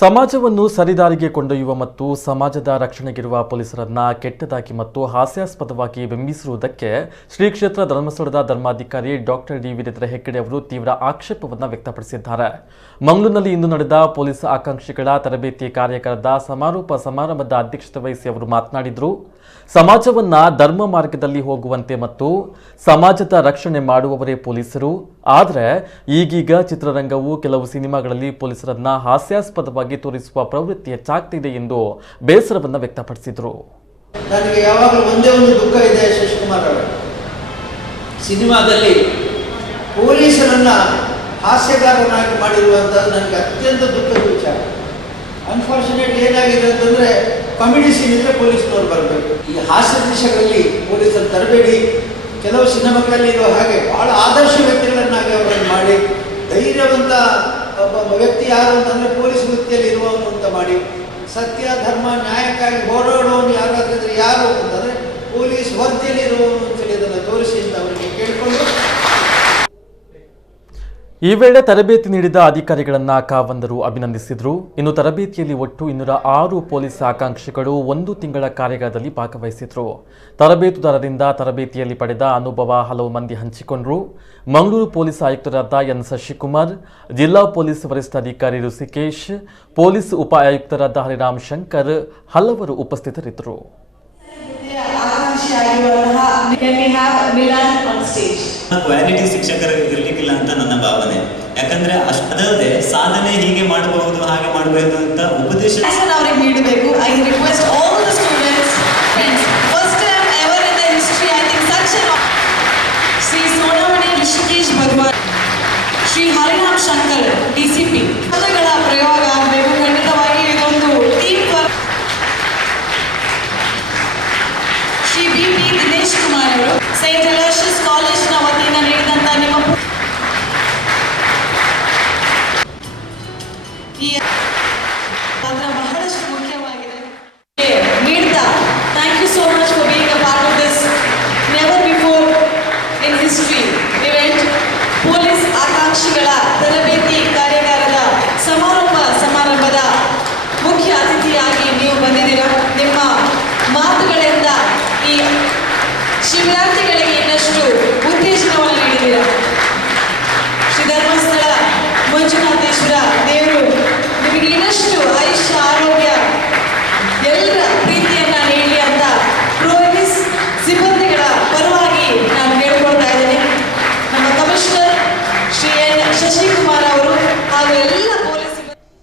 ಸಮಾಜವನ್ನು ಸರಿದಾರಿಗೆ ಕೊಂಡೊಯ್ಯುವ ಮತ್ತು ಸಮಾಜದ ರಕ್ಷಣೆಗಿರುವ ಪೊಲೀಸರನ್ನ ಕೆಟ್ಟದಾಗಿ ಮತ್ತು ಹಾಸ್ಯಾಸ್ಪದವಾಗಿ ಬಿಂಬಿಸಿರುವುದಕ್ಕೆ ಶ್ರೀ ಕ್ಷೇತ್ರ ಧರ್ಮಸ್ಥಳದ ಧರ್ಮಾಧಿಕಾರಿ ಡಾಕ್ಟರ್ ಡಿ ವೀರೇಂದ್ರ ಹೆಗ್ಗಡೆ ಅವರು ತೀವ್ರ ಆಕ್ಷೇಪವನ್ನು ವ್ಯಕ್ತಪಡಿಸಿದ್ದಾರೆ. ಮಂಗಳೂರಿನಲ್ಲಿ ಇಂದು ನಡೆದ ಪೊಲೀಸ್ ಆಕಾಂಕ್ಷಿಗಳ ತರಬೇತಿ ಕಾರ್ಯಾಗಾರದ ಸಮಾರೋಪ ಸಮಾರಂಭದ ಅಧ್ಯಕ್ಷತೆ ವಹಿಸಿ ಅವರು ಮಾತನಾಡಿದರು. ಸಮಾಜವನ್ನ ಧರ್ಮ ಮಾರ್ಗದಲ್ಲಿ ಹೋಗುವಂತೆ ಮತ್ತು ಸಮಾಜದ ರಕ್ಷಣೆ ಮಾಡುವವರೇ ಪೊಲೀಸರು. ಆದರೆ ಈಗೀಗ ಚಿತ್ರರಂಗವು ಕೆಲವು ಸಿನಿಮಾಗಳಲ್ಲಿ ಪೊಲೀಸರನ್ನ ಹಾಸ್ಯಾಸ್ಪದವಾಗಿ ತೋರಿಸುವ ಪ್ರವೃತ್ತಿ ಹೆಚ್ಚಾಗ್ತಿದೆ ಎಂದು ಬೇಸರವನ್ನು ವ್ಯಕ್ತಪಡಿಸಿದರು. ನನಗೆ ಯಾವಾಗಲೂ ಒಂದೇ ಒಂದು ದುಃಖ ಇದೆ ಶಶಿಕುಮಾರ್ ಅವರೇ, ಸಿನಿಮಾದಲ್ಲಿ ಪೊಲೀಸರನ್ನ ಹಾಸ್ಯಗಾರನಾಗಿ ಮಾಡಿರುವಂಥದ್ದು ನನಗೆ ಅತ್ಯಂತ ದುಃಖದ ವಿಚಾರ. ಅನ್ಫಾರ್ಚುನೇಟ್ ಏನಾಗಿದೆ ಅಂತಂದರೆ ಕಾಮಿಡಿ ಸೀನ್ ಇದ್ದರೆ ಪೊಲೀಸ್ನವ್ರು ಬರಬೇಕು. ಈ ಹಾಸ್ಯ ದೃಶ್ಯಗಳಲ್ಲಿ ಪೊಲೀಸರು ತರಬೇಡಿ. ಕೆಲವು ಸಿನಿಮಾಗಳಲ್ಲಿ ಇರೋ ಹಾಗೆ ಭಾಳ ಆದರ್ಶ ವ್ಯಕ್ತಿಗಳನ್ನಾಗಿ ಅವರನ್ನು ಮಾಡಿ, ಧೈರ್ಯವಂತ ಒಬ್ಬ ವ್ಯಕ್ತಿ ಯಾರು ಅಂತಂದರೆ ಪೊಲೀಸ್ ವೃತ್ತಿಯಲ್ಲಿ ಇರುವವನು ಅಂತ ಮಾಡಿ, ಸತ್ಯ ಧರ್ಮ ನ್ಯಾಯಕ್ಕಾಗಿ ಹೋರಾಡುವವನು ಯಾರಾದ್ರೆ ಯಾರು ಅಂತಂದರೆ ಪೊಲೀಸ್ ವರ್ತಿಯಲ್ಲಿ ಇರುವವನು ಅಂತೇಳಿ ಅದನ್ನು ತೋರಿಸಿ ಅಂತ ಅವರಿಗೆ ಕೇಳಿಕೊಂಡು ಈ ವೇಳೆ ತರಬೇತಿ ನೀಡಿದ ಅಧಿಕಾರಿಗಳನ್ನ ಕಾವಂದರು ಅಭಿನಂದಿಸಿದರು. ಇನ್ನು ತರಬೇತಿಯಲ್ಲಿ ಒಟ್ಟು 206 ಪೊಲೀಸ್ ಆಕಾಂಕ್ಷಿಗಳು 1 ತಿಂಗಳ ಕಾರ್ಯಾಗಾರದಲ್ಲಿ ಭಾಗವಹಿಸಿದ್ರು. ತರಬೇತುದಾರರಿಂದ ತರಬೇತಿಯಲ್ಲಿ ಪಡೆದ ಅನುಭವ ಹಲವು ಮಂದಿ ಹಂಚಿಕೊಂಡರು. ಮಂಗಳೂರು ಪೊಲೀಸ್ ಆಯುಕ್ತರಾದ ಎನ್ ಶಶಿಕುಮಾರ್, ಜಿಲ್ಲಾ ಪೊಲೀಸ್ ವರಿಷ್ಠಾಧಿಕಾರಿ ಋಷಿಕೇಶ್, ಪೊಲೀಸ್ ಉಪ ಆಯುಕ್ತರಾದ ಹರಿರಾಮ್ ಶಂಕರ್ ಹಲವರು ಉಪಸ್ಥಿತರಿದ್ದರು. ಕ್ವಾಲಿಟಿ ಶಿಕ್ಷಕರು ಇರಲಿಕ್ಕಿಲ್ಲ ಅಂತ ನನ್ನ ಭಾವನೆ. ಯಾಕಂದ್ರೆ ಅಷ್ಟಲ್ಲದೆ ಸಾಧನೆ ಹೀಗೆ ಮಾಡಬಹುದು ಹಾಗೆ ಮಾಡಬಹುದು ಅಂತ ಉಪದೇಶ ಅವರಿಗೆ ನೀಡಬೇಕು. I request all the students, friends, first time ever in the history I think such Shri Sonamani Rishikesh Bhagwan, Shri Hariram Shankar DCP ಪದಗಳ ಪ್ರಯೋಗ ಆಗಬೇಕು. ಖಂಡಿತವಾಗಿ ಇದೊಂದು team work. Shri B P. Dinesh Kumar ಅವರು ಸೈಂಟ್ ಅಲೋಷಿಯಸ್ ಕಾಲೇಜಿನ ವತಿಯಿಂದ ನೀಡಿದಂಥ ನಿಮ್ಮ ಬಹಳಷ್ಟು